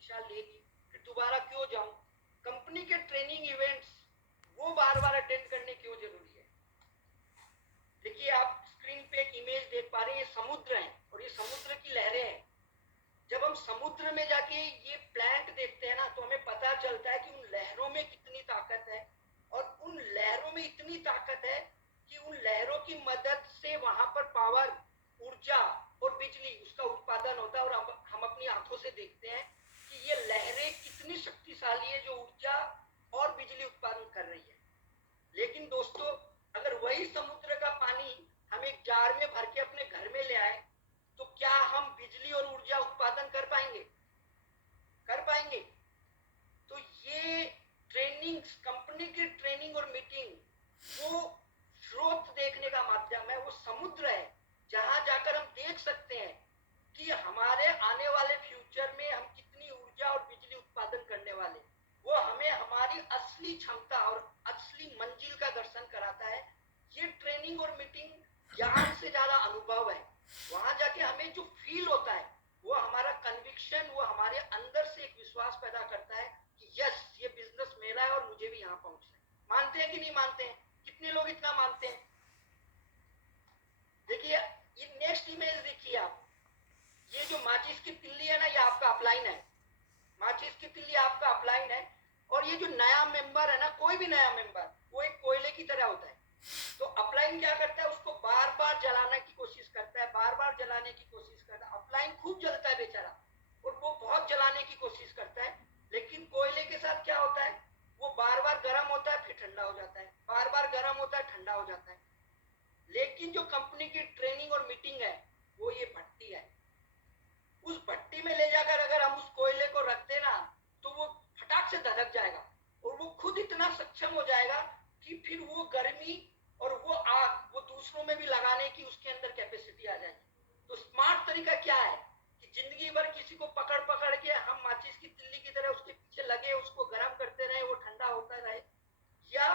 दिशा लेगी, फिर दोबारा क्यों जाऊं? कंपनी के ट्रेनिंग इवेंट्स वो बार बार अटेंड करने क्यों जरूरी है? देखिए, आप स्क्रीन पे एक इमेज देख पा रहे हैं, ये समुद्र है और ये समुद्र की लहरें हैं। जब हम समुद्र में जाके ये प्लांट देखते हैं ना, तो हमें पता चलता है कि उन लहरों में कितनी ताकत है, और उन लहरों में इतनी ताकत है कि उन लहरों की मदद से वहां पर पावर, ऊर्जा और बिजली उसका उत्पादन होता है। और हम अपनी आंखों से देखते हैं कि ये लहरें कितनी शक्तिशाली है जो ऊर्जा और बिजली उत्पादन कर रही है। लेकिन दोस्तों, अगर वही समुद्र का पानी हम एक जार में भर के अपने घर में ले आए, तो क्या हम बिजली और ऊर्जा उत्पादन कर पाएंगे? कर पाएंगे? तो ये ट्रेनिंग, कंपनी की ट्रेनिंग और मीटिंग वो स्रोत देखने का माध्यम है, वो समुद्र है जहां जाकर हम देख सकते हैं कि हमारे आने वाले फ्यूचर में हम कितनी ऊर्जा और बिजली उत्पादन करने वाले। वो हमें हमारी असली क्षमता और असली मंजिल का दर्शन कराता है। ये ट्रेनिंग और मीटिंग ज्ञान से ज्यादा अनुभव है। वहां जाके हमें जो फील होता है वो हमारा कन्विक्शन, वो हमारे अंदर से एक विश्वास पैदा करता है कि यस, ये बिजनेस मेरा है और मुझे भी यहाँ पहुंचना है। मानते हैं कि नहीं मानते हैं? कितने लोग इतना मानते हैं? देखिए, ये नेक्स्ट इमेज देखिए आप। ये जो माचिस की तिल्ली है ना, ये आपका अपलाइन है। माचिस की तिल्ली आपका अपलाइन है। और ये जो नया मेंबर है ना, कोई भी नया मेंबर, वो एक कोयले की तरह होता है। तो अपलाइन क्या करता है? उसको बार बार जलाने की कोशिश करता है, बार बार जलाने की कोशिश करता है। अपलाइन खूब जलता है बेचारा, और वो बहुत जलाने की कोशिश करता है। लेकिन कोयले के साथ क्या होता है? वो बार बार गर्म होता है, फिर ठंडा हो जाता है, बार बार गर्म होता है, ठंडा हो जाता है। लेकिन जो कंपनी की ट्रेनिंग और मीटिंग है, वो ये भट्टी है। उस भट्टी में ले जाकर अगर हम उस कोयले को रख देना, तो वो फटाक से धधक जाएगा, और वो खुद इतना सक्षम हो जाएगा कि फिर वो गर्मी और वो आग वो दूसरों में भी लगाने की उसके अंदर कैपेसिटी आ जाएगी। तो स्मार्ट तरीका क्या है कि जिंदगी भर किसी को पकड़ पकड़ के हम माचिस की तिल्ली की तरह उसके पीछे लगे, उसको गर्म करते रहे, वो ठंडा होता रहे, या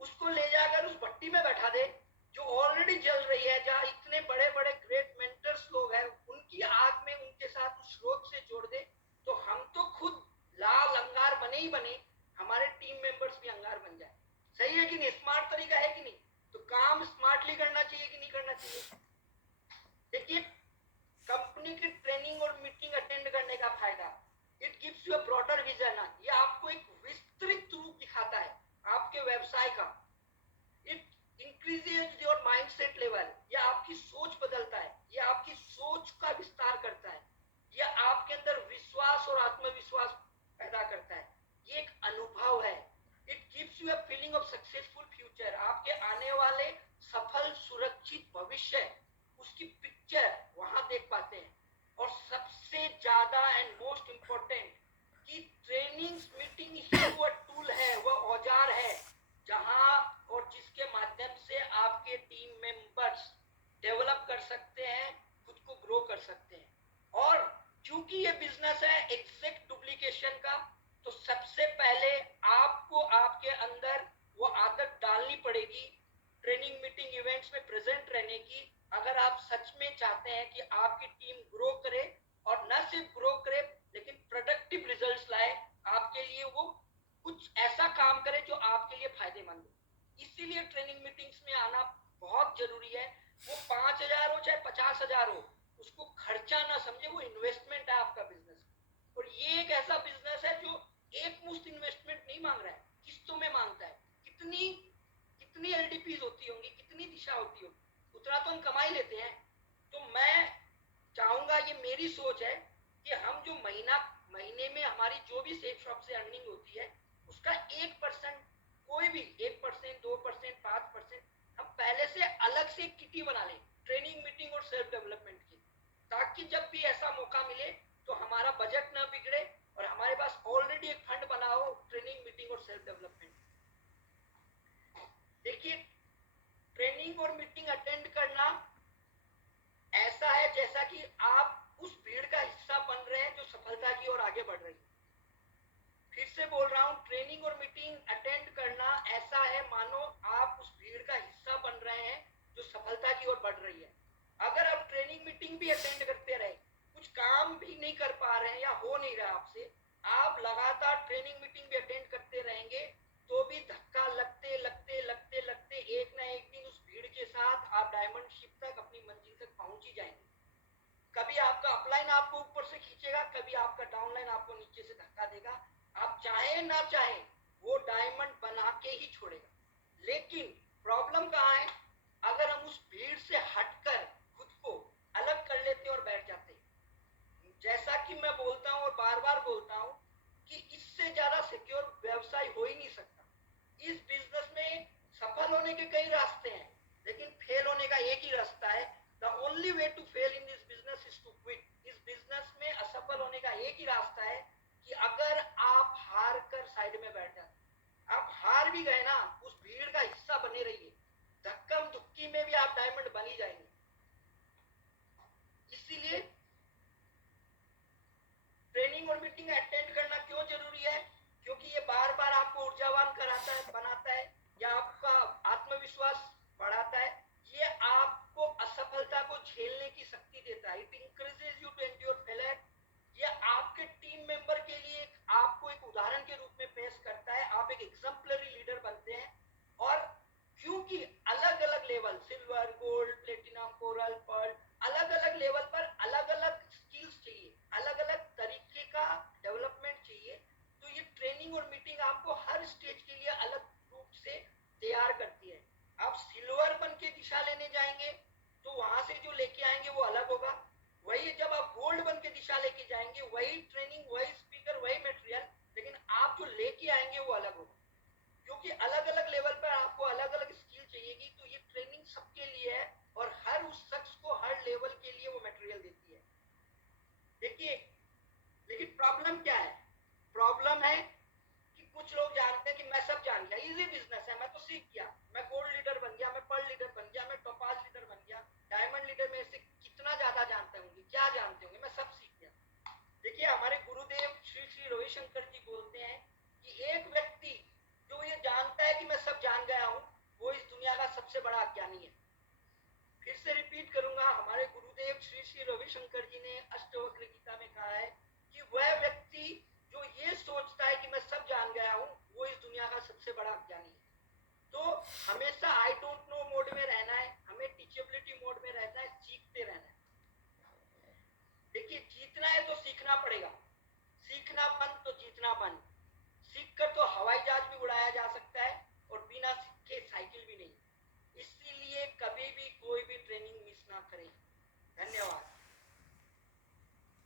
उसको ले जाकर उस भट्टी में बैठा दे जो ऑलरेडी जल रही है, जहां इतने बड़े बड़े ग्रेट मेंटर्स लोग हैं, उनकी आग में उनके साथ उस स्रोत से जोड़ दे, तो हम तो खुद लाल अंगार बने ही बने, हमारे टीम मेंबर्स भी अंगार बन जाए। सही है कि नहीं? स्मार्ट तरीका है कि नहीं? तो काम स्मार्टली करना चाहिए कि नहीं करना चाहिए? देखिए, कंपनी की ट्रेनिंग और मीटिंग अटेंड करने का फायदा, it gives you a broader vision. ये आपको एक विस्तृत रूप दिखाता है आपके व्यवसाय का। It increases your mindset level, ये आपकी सोच बदलता है, ये आपकी सोच का विस्तार करता है, ये आपके अंदर विश्वास और आत्मविश्वास पैदा करता है। ये एक अनुभव है। It gives you a feeling of successful future, आपके आने वाले सफल सुरक्षित भविष्य उसकी पिक्चर वहां देख पाते हैं। और सबसे ज्यादा एंड मोस्ट इंपॉर्टेंट, कि ट्रेनिंग मीटिंग ही वो टूल है, वो औजार है जहां और जिसके माध्यम से आपके टीम मेंबर्स डेवलप कर सकते हैं, खुद को ग्रो कर सकते हैं। और क्योंकि ये बिजनेस है एग्जैक्ट डुप्लीकेशन का, तो सबसे पहले आपको आपके अंदर वो आदत डालनी पड़ेगी ट्रेनिंग मीटिंग इवेंट्स में प्रेजेंट रहने की, अगर आप सच में चाहते हैं कि आपकी टीम ग्रो करे, और न सिर्फ ग्रो करे लेकिन प्रोडक्टिव रिजल्ट्स लाए आपके लिए, वो कुछ ऐसा काम करे जो आपके लिए फायदेमंद हो। इसीलिए ट्रेनिंग मीटिंग्स में आना बहुत जरूरी है। वो 5,000 हो चाहे 50,000 हो, उसको खर्चा ना समझे, वो इन्वेस्टमेंट है आपका बिजनेस। और ये एक ऐसा बिजनेस है जो एक मुश्त इन्वेस्टमेंट नहीं मांग रहा है, किस्तों में मांगता है। कितनी कितनी एलडीपीज होती होंगी, कितनी दिशा होती होगी, उतना तो हम कमा ही लेते हैं। तो मैं चाहूंगा, ये मेरी सोच है कि हम जो महीने में हमारी जो भी सेफ शॉप से अर्निंग होती है, उसका 1%, कोई भी 1%, 2%, 5%, हम पहले से अलग से एक किटी बना लें ट्रेनिंग मीटिंग और सेल्फ डेवलपमेंट की, ताकि जब भी ऐसा मौका मिले तो हमारा बजट ना बिगड़े और हमारे पास ऑलरेडी एक फंड बना हो ट्रेनिंग मीटिंग और सेल्फ डेवलपमेंट। देखिए, ट्रेनिंग और मीटिंग अटेंड करना ऐसा है जैसा कि आप उस भीड़ का हिस्सा बन रहे हैं जो सफलता की ओर आगे बढ़ रही है। फिर से बोल रहा हूं, ट्रेनिंग और मीटिंग अटेंड करना ऐसा है मानो आप उस भीड़ का हिस्सा बन रहे हैं जो सफलता की ओर बढ़ रही है। अगर आप ट्रेनिंग मीटिंग भी अटेंड करते रहे, कुछ काम भी नहीं कर पा रहे हैं या हो नहीं रहा आपसे, आप लगातार ट्रेनिंग मीटिंग भी अटेंड करते रहेंगे तो भी धक्का लगते लगते लगते लगते एक ना एक दिन उस भीड़ के साथ आप डायमंड शिप तक अपनी मंजिल तक पहुंच ही जाएंगे। कभी आपका अपलाइन आपको ऊपर से खींचेगा, कभी आपका डाउनलाइन आपको नीचे से धक्का देगा। आप चाहे ना चाहे वो डायमंड बना के ही छोड़ेगा। लेकिन प्रॉब्लम कहाँ है, अगर हम उस भीड़ से हटकर खुद को अलग कर लेते और बैठ जाते। जैसा कि मैं बोलता हूँ और बार बार बोलता हूँ कि इससे ज्यादा सिक्योर व्यवसाय हो ही नहीं सकता। इस बिजनेस में सफल होने के कई रास्ते हैं, लेकिन फेल होने का एक ही रास्ता है। The only way to fail in this business is to quit. इस बिजनेस में असफल होने का एक ही रास्ता है कि अगर आप हार कर साइड में बैठ जाते, आप हार भी गए ना, उस भीड़ का हिस्सा बने रहिए, धक्कम धुक्की में भी आप डायमंड बन ही जाएंगे। इसीलिए ट्रेनिंग और मीटिंग अटेंड करना क्यों जरूरी है, क्योंकि ये बार बार आपको ऊर्जावान कराता है, बनाता है, या आपका आत्मविश्वास बढ़ाता है, ये आपको असफलता को झेलने की शक्ति देता है। It increases you to endure failure. ये आपके टीम मेंबर के लिए आपको एक उदाहरण के रूप में पेश करता है। आप एक एग्जाम्पलरी लीडर बनते हैं। और क्योंकि अलग अलग level, silver, gold, platinum, coral, pearl, अलग अलग लेवल पर अलग अलग स्किल्स चाहिए, अलग अलग तरीके का डेवलपमेंट चाहिए। तो ये ट्रेनिंग और मीटिंग आपको हर स्टेज के लिए अलग रूप से तैयार करती है। आप सिल्वर बन के दिशा लेने जाएंगे तो वहां से जो लेके आएंगे वो अलग होगा। वही जब आप गोल्ड बन के दिशा लेके जाएंगे, वही ट्रेनिंग, वही स्पीकर, वही मटेरियल, लेकिन आप जो लेके आएंगे वो अलग होगा। क्योंकि अलग अलग लेवल पर आपको अलग अलग स्किल चाहिएगी। तो ये ट्रेनिंग सबके लिए है और हर उस शख्स को हर लेवल के लिए वो मटेरियल देती है। देखिए, लेकिन प्रॉब्लम क्या है, प्रॉब्लम है कि कुछ लोग जानते हैं कि मैं सब जान गया, इजी बिजनेस है, मैं तो सीख गया, मैं गोल्ड लीडर बन गया, मैं पर्ल लीडर बन गया, मैं टोपाज लीडर बन गया, डायमंड लीडर में से कितना ज्यादा जानते होंगे, क्या जानते होंगे, मैं सब सीख गया। देखिए, हमारे गुरुदेव श्री श्री रविशंकर जी बोलते हैं कि एक व्यक्ति जो ये जानता है कि मैं सब जान गया हूं, वो इस दुनिया का सबसे बड़ा अज्ञानी है। फिर से रिपीट करूंगा, हमारे गुरुदेव श्री श्री रविशंकर जी ने अष्टवक्र गीता में कहा है कि वह व्यक्ति जो ये सोचता है कि मैं सब जान गया हूं, वो इस दुनिया का सबसे बड़ा अज्ञानी है। तो हमेशा आई डोंट नो मोड में रहना है, हमें टीचेबिलिटी मोड में रहना है, सीखते रहना है। देखिए, जीतना है तो सीखना पड़ेगा, सीखना मन तो जीतना मन। सीख कर तो हवाई जहाज भी उड़ाया जा सकता है और बिना सीखे साइकिल भी नहीं। इसीलिए कभी भी कोई भी ट्रेनिंग मिस ना करें। धन्यवाद।